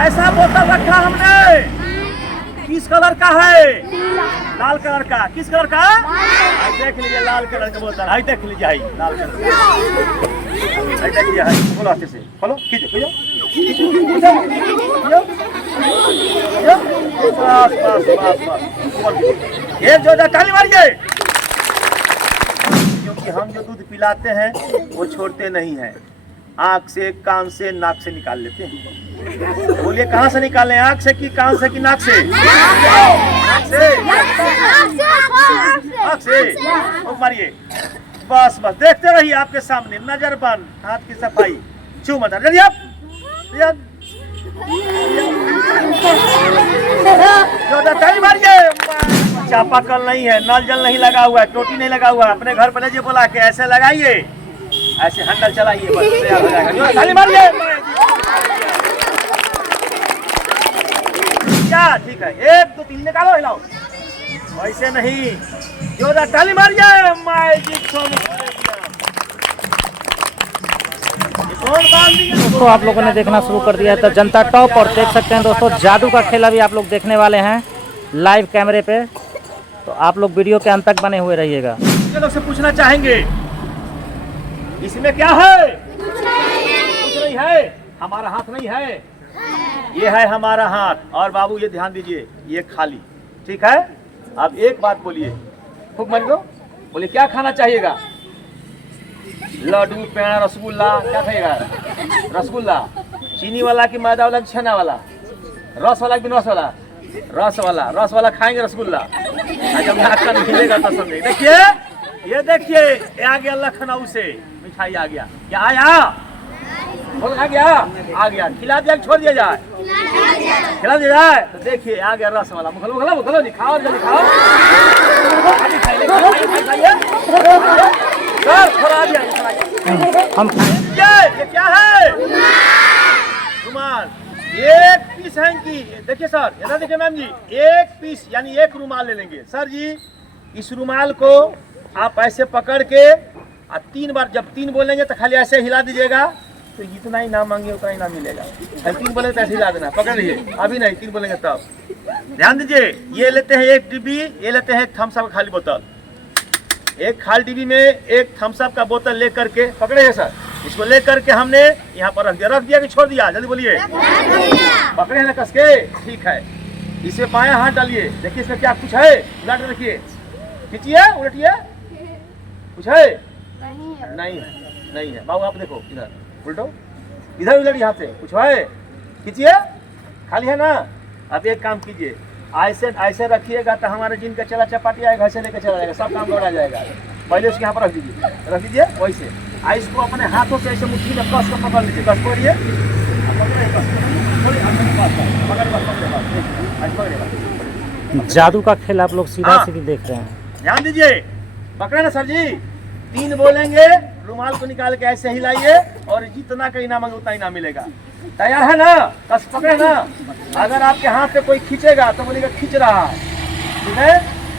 कैसा बोतल रखा हमने? किस कलर का है? लाल कलर का। किस कलर का? देख लीजिए लाल कलर का बोतल। हाई देख लीजिए, हाई लाल कलर का। हाई देख लीजिए, हाई खोलो अच्छे से, खोलो खींचो बस बस बस बस। एक जोरदार ताली मारिए। क्योंकि हम जो दूध पिलाते हैं वो छोड़ते नहीं हैं, आँख से, कान से, नाक से निकाल लेते हैं। बोलिए कहाँ से निकालें? आँख से कि कान से कि नाक से? आँख से। आँख से। और मारिए बस बस। देखते रहिए आपके सामने, नजर बंद, हाथ की सफाई, छू मत। चलिए आप मारिए। चापाकल नहीं है, नल जल नहीं लगा हुआ है, टोटी नहीं लगा हुआ है। अपने घर पर लीजिए, बोला के ऐसे लगाइए, ऐसे हैंडल चलाइए, बस तैयार हो जाएगा। ताली मारिए। क्या ठीक है? 1 2 3 निकालो, हिलाओ। वैसे नहीं, जोरदार ताली मारिए। दोस्तों आप लोगों ने देखना शुरू कर दिया है तो जनता टॉप, और देख सकते हैं दोस्तों जादू का खेल अभी आप लोग देखने वाले हैं लाइव कैमरे पे। तो आप लोग वीडियो के अंत तक बने हुए रहिएगा। ये लोग से पूछना चाहेंगे इसमें क्या है? कुछ नहीं है। हमारा हाथ नहीं है, ये है हमारा हाथ। और बाबू ये ध्यान दीजिए, ये खाली, ठीक है? आप एक बात बोलिए, खूब मन लो, बोलिए क्या खाना चाहिएगा? लड्डू, पेड़ा, रसगुल्ला, क्या खाइएगा? रसगुल्ला। चीनी वाला कि मैदा वाला कि छेना वाला? रस वाला कि बिना रस वाला? रस वाला। रस वाला खाएंगे रसगुल्ला। जब नाक मिलेगा तो समझेंगे। देखिए, ये देखिए, ये आ गया लखनऊ से मिठाई आ गया। क्या आया? बोल आ गया? आ गया। खिला दिया, छोड़ दिया जाए? खिला दिया जाए। तो देखिए आ गया रस वाला। मुखलो मुखलो मुखलो, दिखाओ जल्दी दिखाओ। हम ये क्या है? रुमाल। 1 पीस है इनकी। देखिए सर, इधर देखिए मैम जी, 1 पीस यानी 1 रुमाल ले लेंगे। सर जी, इस रुमाल को आप ऐसे पकड़ के 3 बार, जब 3 बोलेंगे तो खाली ऐसे हिला दीजिएगा, तो जितना ही नाम मांगे उतना ही नाम मिलेगा। 3 बोले तो ऐसे हिला देना, पकड़ लीजिए। अभी नहीं, 3 बोलेंगे तब। ध्यान दीजिए, ये लेते हैं 1 डिब्बी, ये लेते हैं थम्स अप खाली बोतल। एक खाली डिब्बी में 1 थम्स अप का बोतल लेकर के, पकड़े सर, इसको लेकर के हमने यहाँ पर रख दिया कि छोड़ दिया? जल्दी बोलिए। पकड़े हैं ना कस के? ठीक है। इसे बायां हाथ डालिए। देखिए इसमें क्या कुछ है, उलट रखिए, खींचिए, उलटिए। कुछ है? नहीं है, नहीं है। बाबू आप देखो, इधर उल्टो, इधर उधर यहाँ से कुछ है, खींचिए। खाली है ना? अब एक काम कीजिए, ऐसे ऐसे रखिएगा तो हमारे जिन का चला चपाटी आएगा, घर से लेकर चला जाएगा, सब काम दौड़ा जाएगा। पहले उसके यहाँ पर रख दीजिए वैसे। इसको अपने हाथों से ऐसे मुट्ठी में कस कर पकड़ लीजिए, कस पकड़िए। जादू का खेल आप लोग सीधा सीधी देख रहे हैं। ध्यान दीजिए, पकड़े ना सर जी। 3 बोलेंगे, रुमाल को निकाल के ऐसे हिलाइए, और जितना का इनाम मांगे उतना इनाम मिलेगा। तैयार है ना? कस पकड़े ना? अगर आपके हाथ से कोई खींचेगा तो बोलेगा खींच रहा है, ठीक है?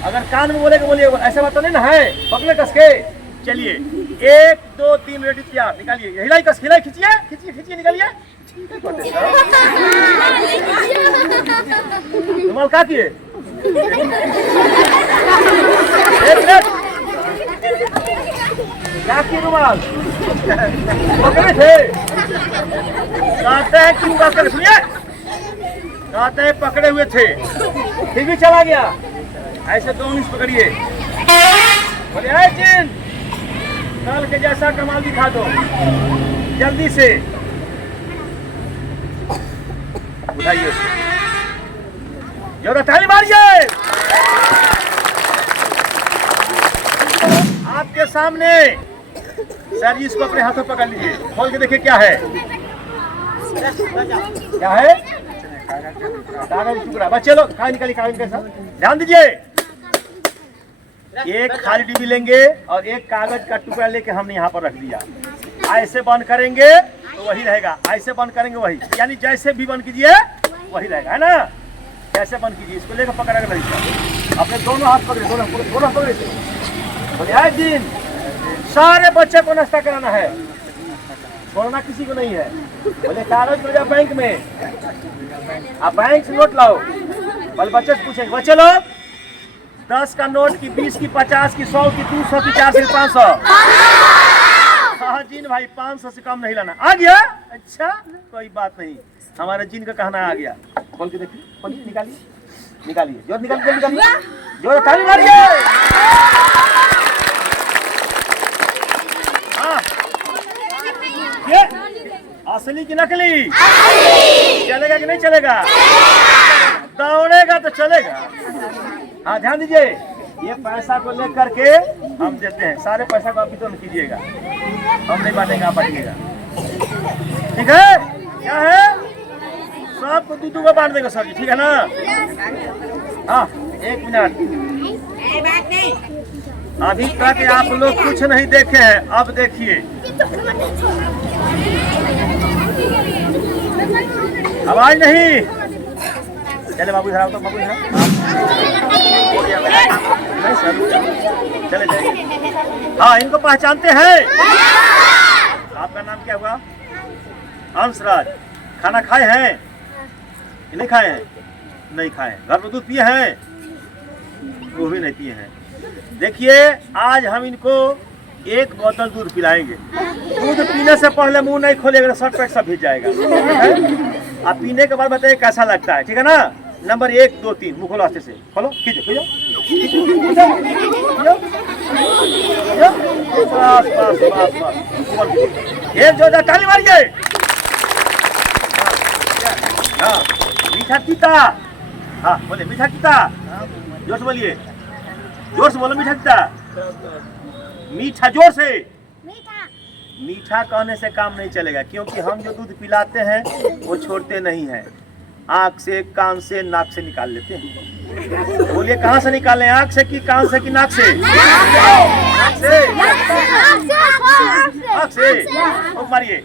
अगर कान में बोलेगा बोलिए ऐसा बात तो नहीं ना है? पकड़े कस के। चलिए 1 2 3 रेडी, तैयार, निकालिए। हिलाई कस, हिलाई, खींचिए खींचिए खींचिए, निकालिए। रुमाल क्या किए? क्या किए रुमाल? पकड़े थे? कहते हैं क्यों पकड़े? सुनिए, कहते हैं पकड़े हुए थे, फिर भी चला गया। ऐसे 2 इंच पकड़िए, बोले जिन कल के जैसा कमाल दिखा दो, जल्दी से उठाइए, जोर ताली मारिए। आपके सामने सर जी, इसको अपने हाथों पकड़ लीजिए, खोल के देखिए क्या है। क्या है? कागज टुकड़ा। बच्चे लोग कागज निकालिए, कागज के साथ ध्यान दीजिए। 1 खाली डिब्बी लेंगे और 1 कागज का टुकड़ा लेके हमने यहाँ पर रख दिया। ऐसे बंद करेंगे तो वही रहेगा, ऐसे बंद करेंगे वही, यानी जैसे भी बंद कीजिए वही रहेगा, है ना? कैसे बंद कीजिए, इसको लेकर पकड़ेगा अपने दोनों हाथ पकड़े, दोनों हाथ पकड़े। बोले आज दिन सारे बच्चे को नाश्ता कराना है, छोड़ना किसी को नहीं है। बोले कागज ले जाओ बैंक में, आप बैंक से नोट लाओ। बोले बच्चे से पूछेंगे, बच्चे लोग 10 का नोट की, 20 की, 50 की, 100 की, 200 की, 400 की, 500। हाँ जीन भाई 500 से कम नहीं लाना। आ गया? अच्छा कोई बात नहीं, हमारे जीन का कहना आ गया। खोल के देखिए, खोलिए, निकालिए, निकालिए, जोर निकालिए, निकालिए, जोर ताली मारिए। हाँ ये असली की नकली? चलेगा कि नहीं चलेगा? दौड़ेगा तो चलेगा। हाँ ध्यान दीजिए, ये पैसा को लेकर के हम देते हैं, सारे पैसा को आप वितरण कीजिएगा, हम नहीं बांटेंगे, आप बांटिएगा, ठीक है? क्या है, सबको दूध को बांट देगा सर जी, ठीक है ना? हाँ 1 मिनट, अभी तक आप लोग कुछ नहीं देखे हैं, अब देखिए। आवाज नहीं, चले बाबू इधर आओ, तो बाबू इधर नहीं सर, चले जाइए। हाँ इनको पहचानते हैं? आपका नाम क्या हुआ? हंसराज। खाना खाए हैं? नहीं खाए हैं? नहीं खाए। घर में दूध पिए हैं? वो भी नहीं पिए हैं। देखिए आज हम इनको 1 बोतल दूध पिलाएंगे। दूध पीने से पहले मुंह नहीं खोलेगा, शर्ट पैंट सब भीग जाएगा। आप पीने के बाद बताइए कैसा लगता है, ठीक है ना? नंबर 1 2 3 मुंह खोलो, आस्ते से खोलो, खींचो खींचो, बस बस बस बस, एक जोरदार ताली मारिए। हाँ मीठा तीता, हाँ बोले मीठा तीता, जोर से बोलिए, जोर से बोलो मीठा तीता, मीठा जोर से। मीठा कहने से काम नहीं चलेगा, क्योंकि हम जो दूध पिलाते हैं वो छोड़ते नहीं हैं, आँख से, कान से, नाक से निकाल लेते हैं। बोलिए कहाँ से निकालें, आँख से कि कान से कि नाक से? आँख से, आँख से। ओ मारिए,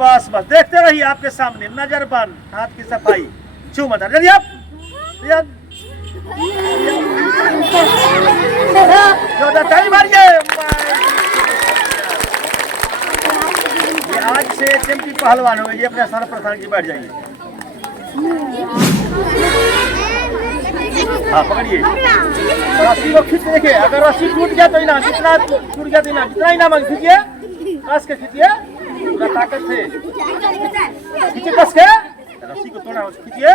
बस बस, देखते रहिए आपके सामने, नजर बंद, हाथ की सफाई, छू मत। जल्दी आप ताली मारिए। आज से चमकी पहलवान हो गई, अपने स्थान पर की बैठ जाइए। हाँ पकड़िए, रस्सी को खींच देखे, अगर रस्सी टूट गया तो इनाम, जितना टूट गया तो इनाम, जितना इनाम खींचिए, कस के खींचिए, पूरा ताकत से खींचिए, कस के, रस्सी को तोड़ा खींचिए,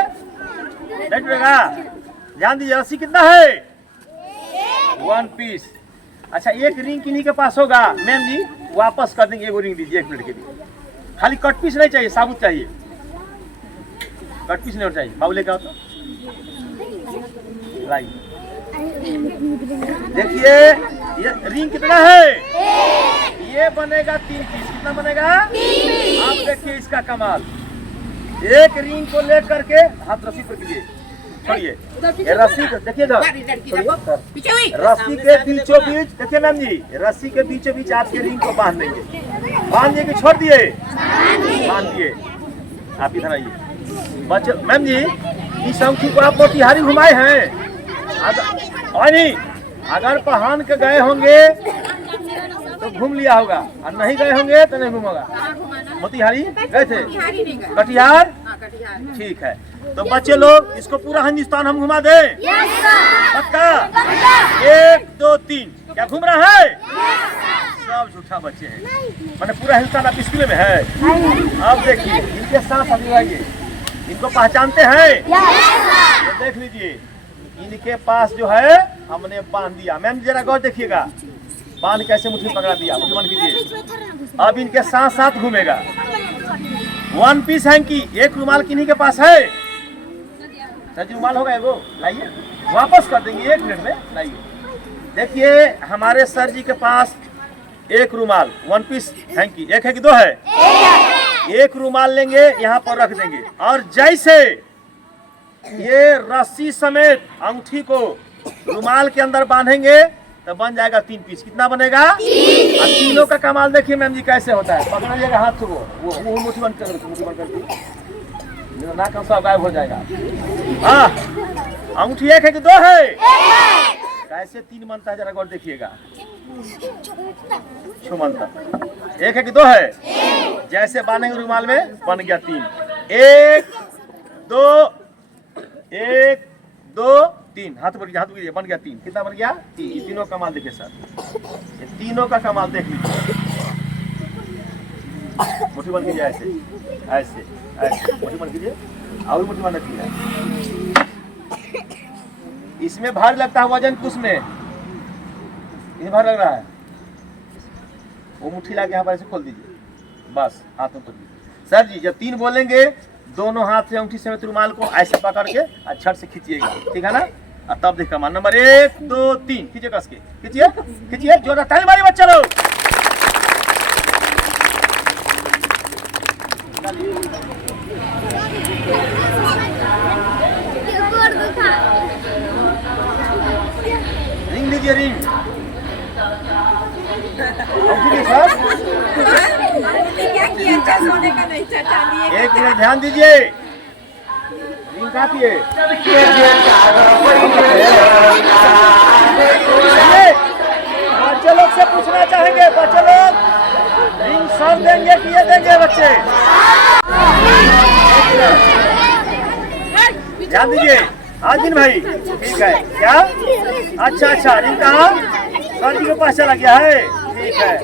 नहीं टूटेगा। ध्यान दीजिए, रस्सी कितना है? 1 पीस। अच्छा 1 रिंग किन्हीं के पास होगा? मैम जी वापस कर देंगे, 1 रिंग दीजिए 1 मिनट के लिए। खाली कट पीस नहीं चाहिए, साबुत चाहिए, कट पीस नहीं चाहिए। बाबू लेकर आओ तो, लाइए। देखिए ये रिंग कितना है? ये बनेगा 3 पीस। कितना बनेगा? आप देखिए इसका कमाल। 1 रिंग को लेकर के हाथ रस्सी पर कीजिए, छोड़िए, ये रस्सी को देखिए, रस्सी के बीचों बीच देखिए मैम जी, रस्सी के बीचों बीच आपके रिंग को बांध देंगे। बांध दिए कि छोड़ दिए? बांध दिए। आप इधर आइए बच्चे। मैम जी इस अंगूठी को आप मोतिहारी घुमाए हैं? और नहीं, अगर पहन के गए होंगे तो घूम लिया होगा, और नहीं गए होंगे तो नहीं घूमोगा। मोतिहारी गए थे? कटिहार? ठीक है, तो बच्चे लोग इसको पूरा हिंदुस्तान हम घुमा दें? पक्का? 1 2 3 क्या घूम रहा है? सब झूठा बच्चे हैं, मैंने पूरा हिंदुस्तान आप स्कूल में है। अब देखिए इनके साथ अभी आइए, इनको पहचानते हैं? तो देख लीजिए, इनके पास जो है हमने बांध दिया। मैम जरा गौर देखिएगा, बांध कैसे मुट्ठी पकड़ा दिया, मुट्ठी बंद कीजिए। अब इनके साथ साथ घूमेगा। 1 पीस हैंकी। 1 रुमाल किन्हीं के पास है? सर रुमाल होगा एगो, लाइए, वापस कर देंगे 1 मिनट में, लाइए। देखिए हमारे सर जी के पास 1 रुमाल 1 पीस हैंकी, 1 है कि 2 है? 1 रुमाल लेंगे, यहाँ पर रख देंगे, और जैसे ये रस्सी समेत अंगूठी को रुमाल के अंदर बांधेंगे तो बन जाएगा 3 पीस। कितना बनेगा? और तीनों का कमाल देखिए मैम जी कैसे होता है। पकड़िएगा हाथ को, वो मुट्ठी बंद कर, मुट्ठी बंद करके नाक सब गायब हो जाएगा। हाँ अंगूठी 1 है कि 2 है? कैसे 3 बनता है, जरा गौर देखिएगा। 6 बनता, 1 है कि 2 है? जैसे बांधेंगे रुमाल में बन गया 3। 1 2 1 2 3 हाथ पर बन गया 3। कितना बन गया 3। ये तीनों कमाल देखिए सर, ये तीनों का कमाल देख लीजिए। मुट्ठी बंद कीजिए ऐसे ऐसे ऐसे, मुट्ठी बंद कीजिए और मुट्ठी बंद कीजिए। इसमें भार लगता है वजन कुछ में, इसमें भार लग रहा है, वो मुट्ठी लाके यहाँ पर ऐसे खोल दीजिए, बस हाथ में खोल दीजिए। सर जी जब 3 बोलेंगे दोनों हाथ से अंगूठी समेत रुमाल को ऐसे पकड़ के और झट से खींचिएगा, ठीक है ना। और तब देखा मान नंबर 1 2 3 खींचिए, कस के खींचिए खींचिए, जोर ताली मारिए बच्चा लोग। रिंग दीजिए, रिंग सर। एक मिनट ध्यान दीजिए, रिंग काटिए। बच्चे लोग से पूछना चाहेंगे, बच्चे लोग रिंग सर देंगे कि ये देंगे बच्चे? ध्यान दीजिए। आदिन भाई ठीक है क्या? अच्छा अच्छा, रिंग कहाँ? सर जी के पास चला गया है, ठीक है।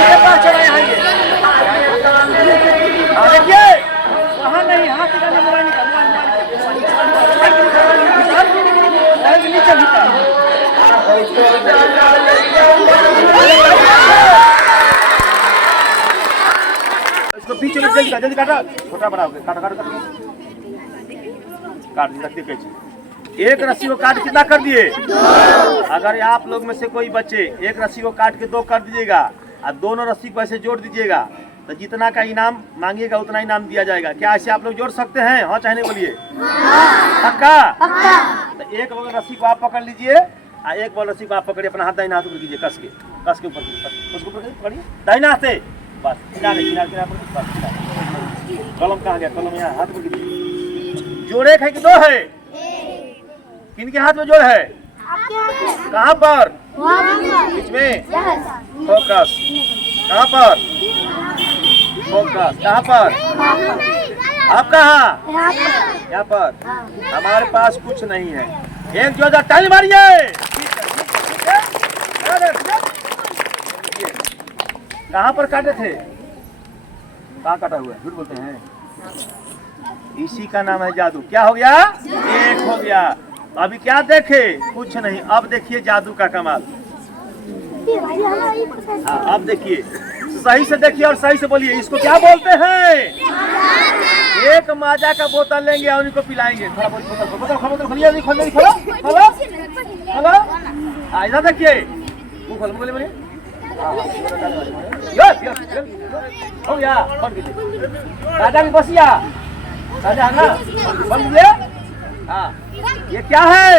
के पास चला आएंगे, देखिए वहाँ नहीं, हाथ निकालिए, मोबाइल नीचे नीचे। इसको बीच में जल्दी जल्दी काटा, छोटा बड़ा हो गया, काटा काटा काट सकते कैसे। एक रस्सी को काट कितना कर दिए? अगर आप लोग में से कोई बच्चे एक रस्सी को काट के 2 कर दीजिएगा और दोनों रस्सी को ऐसे जोड़ दीजिएगा तो जितना का इनाम मांगिएगा उतना इनाम दिया जाएगा। क्या ऐसे आप लोग जोड़ सकते हैं? हाँ चाहे नहीं बोलिए, पक्का? तो एक बगल रस्सी को आप पकड़ लीजिए और एक बगल रस्सी को आप पकड़िए, अपना हाथ दाहिना हाथ ऊपर कीजिए, कस के ऊपर उसको पकड़िए दाहिना हाथ से, बस किनारे किनारे किनारे बस। कलम कहाँ गया? कलम यहाँ हाथ ऊपर कीजिए। जोड़े है कि 2 है? किनके हाथ में जोड़ है? कहाँ पर? बीच में फोकस। कहाँ पर? फोकस। कहाँ पर? आप कहाँ? यहाँ पर। हमारे पास कुछ नहीं है। एक जोरदार ताली मारिए। कहाँ पर काटे थे? कहाँ काटा हुआ है? झूठ बोलते हैं। इसी का नाम है जादू। क्या हो गया? 1 हो गया। अभी क्या देखे? कुछ नहीं। अब देखिए जादू का कमाल। अब देखिए, सही से देखिए और सही से बोलिए। इसको क्या बोलते हैं? एक माजा का बोतल लेंगे और उनको पिलाएंगे। थोड़ा बोतल खोलिए, खोलो खोलो खोलो। इधर देखिए, वो खोलो, बोले बोलिए। हो गया, बन गई। राजा भी बसिया, राजा है ना, बन गया। हाँ, ये क्या है?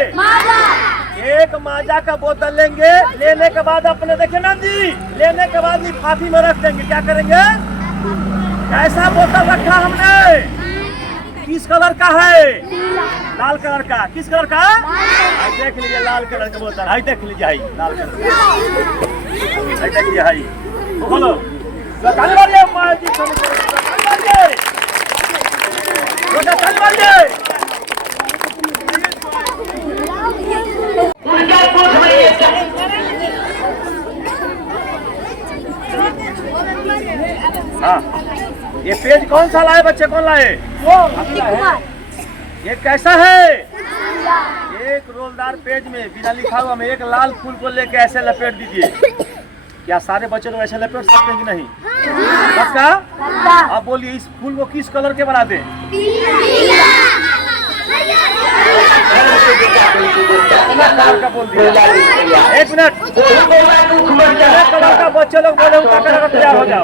एक माजा का बोतल लेंगे, लेने के बाद अपने देखिए मैम जी, लेने के बाद लिफाफे में रख देंगे। क्या करेंगे? कैसा बोतल रखा हमने? किस कलर का है? लाल कलर का। किस कलर का? देख लीजिए, लाल कलर का बोतल है। देख लीजिए, हाई लाल कलर का। देख लीजिए, हाई बोलो ताली मारिए, माँ जी ताली मारिए, ताली मारिए। हाँ, ये पेज कौन सा लाए बच्चे? कौन लाए? ये कैसा है? एक रोलदार पेज में बिना लिखा हुआ में एक लाल फूल को लेके ऐसे लपेट दीजिए। क्या सारे बच्चे लोग ऐसे लपेट सकते हैं कि नहीं? पक्का? आप बोलिए, इस फूल को किस कलर के बना दें? का बोल दिया। 1 मिनट, कलर का बच्चे लोग बोले उतना कलर तैयार हो जाओ।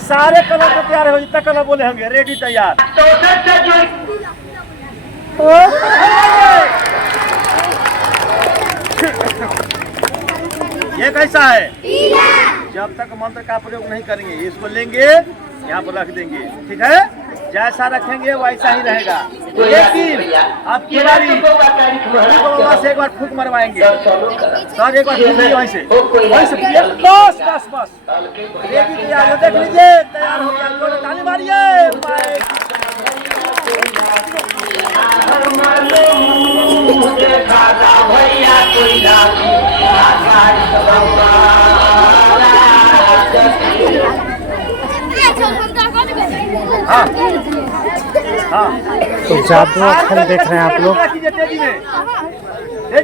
सारे कलर को तैयार हो, जितना कलर बोले होंगे रेडी तैयार। ये कैसा है? जब तक मंत्र का प्रयोग नहीं करेंगे, इसको लेंगे यहाँ पर रख देंगे, ठीक है? जैसा रखेंगे वैसा ही रहेगा। लेकिन आपकी बारी बाबा से एक बार फूक मरवाएंगे सर, एक बार फूक दिए वहीं से बस बस बस। रेडी तैयार हो, देख लीजिए तैयार हो गया, जोर ताली मारिए। हाँ हाँ, तो जादू का खेल देख रहे हैं आप लोग। तेजी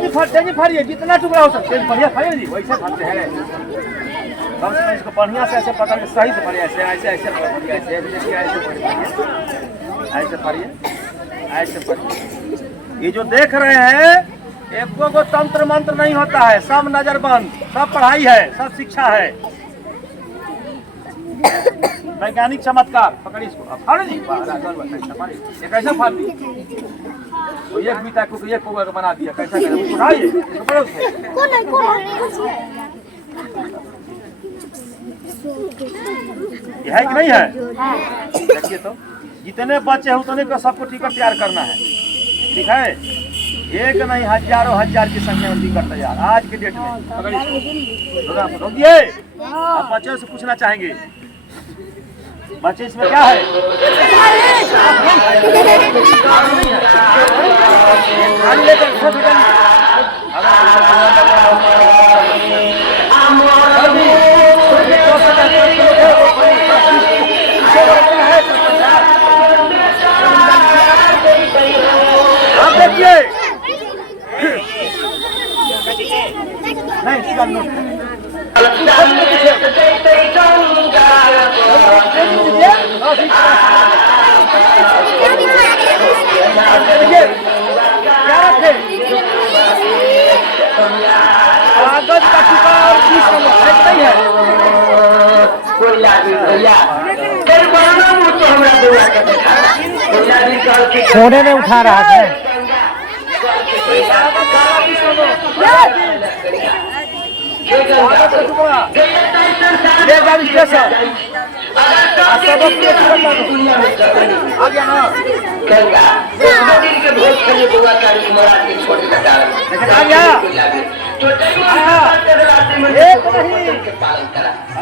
में तेजी फाड़िए, जितना टुकड़ा हो सकता है बढ़िया फाड़िए जी, वैसे फाड़ते हैं। कम से कम इसको बढ़िया से ऐसे पकड़ के सही से फाड़िए, ऐसे ऐसे ऐसे फाड़िए, ऐसे ऐसे फाड़िए, ऐसे फाड़िए। ये जो देख रहे हैं एको को तंत्र मंत्र नहीं होता है, सब नजरबंद, सब पढ़ाई है, सब शिक्षा है, वैज्ञानिक चमत्कार। पकड़ी इसको, अब फाड़ दी, ये कैसे फाड़ दी? तो एक बीता को एक को बना दिया, कैसा करें? उठाइए इसको, पकड़ो उसको। ये है कि नहीं है? देखिए तो जितने बच्चे हैं उतने का सबको टिकट तैयार करना है, ठीक है? एक नहीं हजारों हजार की संख्या में टिकट तैयार आज के डेट में। पकड़िए, आप बच्चों से पूछना चाहेंगे, बच्चे इसमें क्या है? देखिए नहीं क्या रखे? कागज का टुकड़ा और 20 नंबर नहीं है। सोने में उठा रहा है।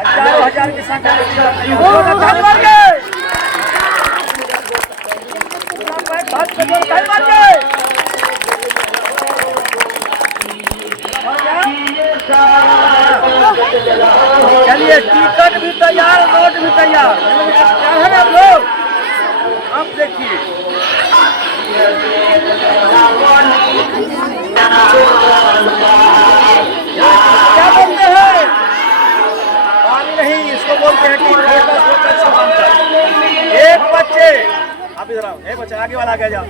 हजारों हजार की संख्या चलिए, टिकट भी तैयार, नोट भी तैयार है ना आप लोग? आप देखिए क्या बोलते हैं? पानी नहीं, इसको बोलते हैं कि एक बच्चे, आप इधर आओ, एक बच्चा आगे वाला आगे जाओ।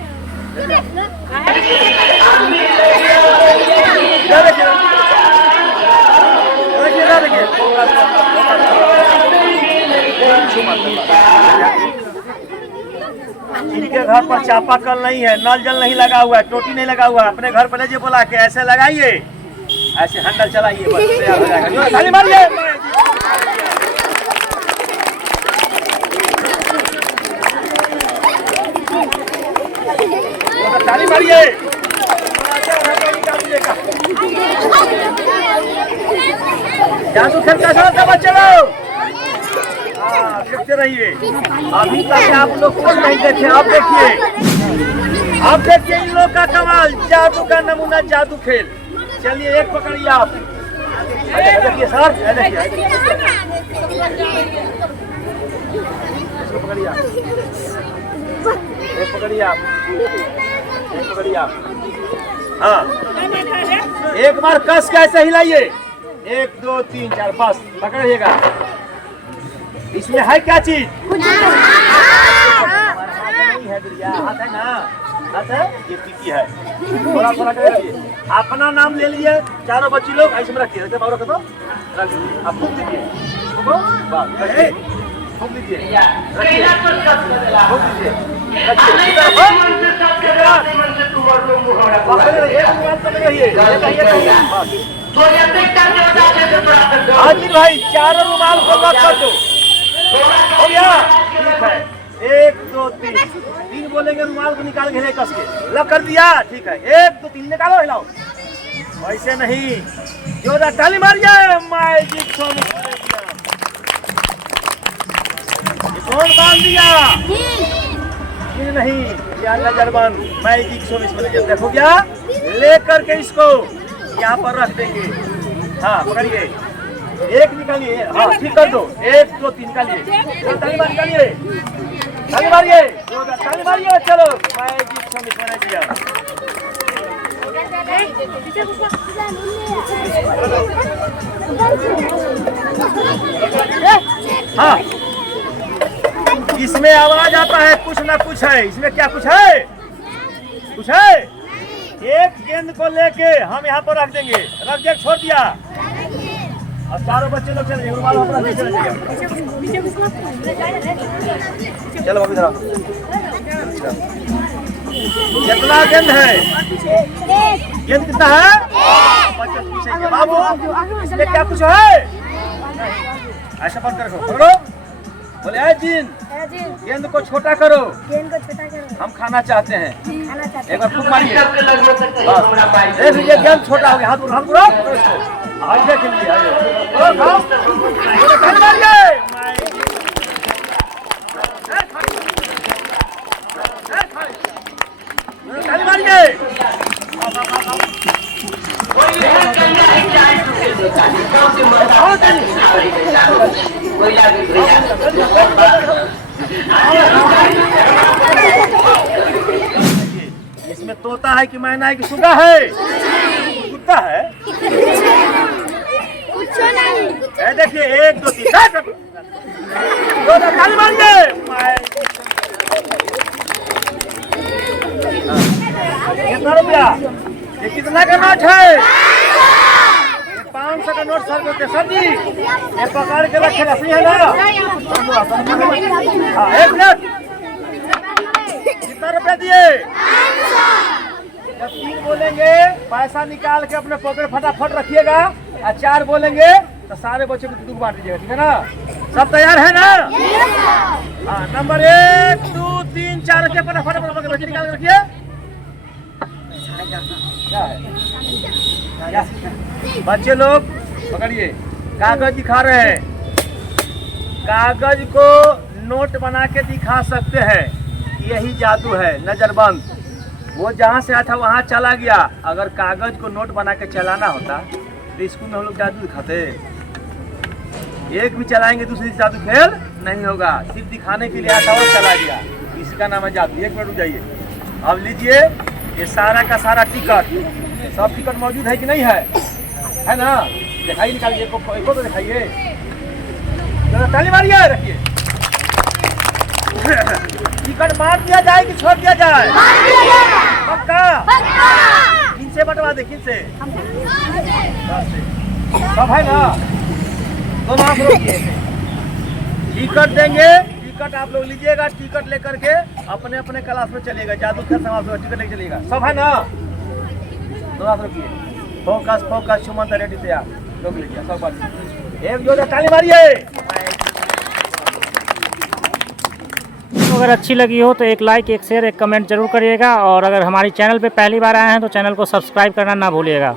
इनके घर पर चापाकल नहीं है, नल जल नहीं लगा हुआ है, टोटी नहीं लगा हुआ है। अपने घर पर ले बोला के ऐसे लगाइए, ऐसे हैंडल चलाइए, बस तैयार हो जाएगा। ताली मारिए। ताली मारिए। जादू खेल कैसा होता है बच्चे लोग? देखते रहिए। अभी तक आप लोग कुछ नहीं देखे, आप देखिए, आप देखिए इन लोग का कमाल, जादू का नमूना जादू खेल। चलिए एक पकड़िए आप, देखिए सर, देखिए इसको पकड़िए आप, एक पकड़िए आप, एक पकड़िए आप। हाँ, एक बार कस के ऐसे हिलाइए, 1 2 3 4 बस पकड़िएगा। इसमें है क्या चीज? नहीं है बिरिया, हाथ है ना, हाथ है, ये टिकी है। थोड़ा थोड़ा करिए, अपना नाम ले लिए, चारों बच्ची लोग ऐसे में रखिए, रखो तो रख लीजिए, आप फूंक दीजिए, फूंको, बस फूंक लीजिए, रखिए, फूंक लीजिए, हाजी भाई चारों रुमाल को लॉक कर दो, हो गया? ठीक है, 1 2 3 3 बोलेंगे, रुमाल को निकाल के हिलाए कस के। लग कर दिया, ठीक है। 1 2 3 निकालो, हिलाओ। वैसे नहीं, जोरदार ताली मारिए। मैजिक शो में कौन बांध दिया? ये नहीं, ये नजरबंद मैजिक शो में देखो क्या, लेकर के इसको यहाँ पर रख देंगे। हाँ पकड़िए, एक निकालिए, हाँ ठीक कर दो। 1 2 3 निकालिए, ताली मारिए, ताली मारिए, ताली मारिए। चलो मैजिक शो में बना दिया। हाँ, इसमें आवाज आता है, कुछ ना कुछ है इसमें। क्या कुछ है? कुछ है। एक गेंद को लेके हम यहाँ पर रख देंगे, रख दिया, छोड़ दिया, और चारों बच्चे लोग चले जाएंगे। चलो अभी कितना गेंद है? गेंद कितना है? बच्चे पूछेंगे बाबू इसमें क्या कुछ है? ऐसा बंद करो, पकड़ो, बोले आए जीन, गेंद को छोटा करो, हम खाना चाहते हैं। एक बार फूक मारिए, गेंद छोटा हो गया, हाथ पूरा आगे के लिए ताली मारिए। इसमें तोता है कि मैना है कि सुगा है? कुत्ता है। देखिए 1 2 3 ताली मारिए। कितना रुपया? ये कितना का नोट है? 500 का नोट सर करते सर जी, ये पकड़ के रखे, रसी है ना? हाँ 1 मिनट। कितना रुपया दिए? जब 3 बोलेंगे पैसा निकाल के अपने पॉकेट फटाफट रखिएगा, और 4 बोलेंगे तो सारे बच्चों को टुकड़ा बांट दीजिएगा, ठीक है ना? सब तैयार है ना? हाँ, नंबर 1 2 3 4 रखिए, फटाफट बच्चे निकाल के रखिए। क्या है? क्या? बच्चे लोग पकड़िए, कागज दिखा रहे हैं। कागज को नोट बना के दिखा सकते हैं, यही जादू है, नजरबंद। वो जहाँ से आया था वहाँ चला गया। अगर कागज को नोट बना के चलाना होता तो स्कूल में हम लोग जादू दिखाते। एक भी चलाएंगे दूसरी जादू खेल नहीं होगा, सिर्फ दिखाने के लिए आया था और चला गया, इसका नाम है जादू। 1 मिनट रुक जाइए। अब लीजिए ये सारा का सारा टिकट, सब टिकट मौजूद है कि नहीं है? है ना? दिखाइए, निकालिए, एको तो दिखाइए। ताली मारिए, रखिए। टिकट बांट दिया जाए कि छोड़ दिया जाए? पक्का? किनसे बंटवा दे, किनसे? सब है ना? दोनों आप रोकिए। टिकट देंगे, टिकट आप लोग लीजिएगा, टिकट लेकर के अपने अपने क्लास में चलिएगा, जादू खेल समाप्त, टिकट लेके चलिएगा। सब है ना? दोनों आप रोकिए। फोकस फोकस, सुमंत रेडी तैयार, लोग लीजिए सब बात। एक जोरदार ताली मारिए। अगर अच्छी लगी हो तो एक लाइक, एक शेयर, एक कमेंट जरूर करिएगा, और अगर हमारी चैनल पे पहली बार आए हैं तो चैनल को सब्सक्राइब करना ना भूलिएगा।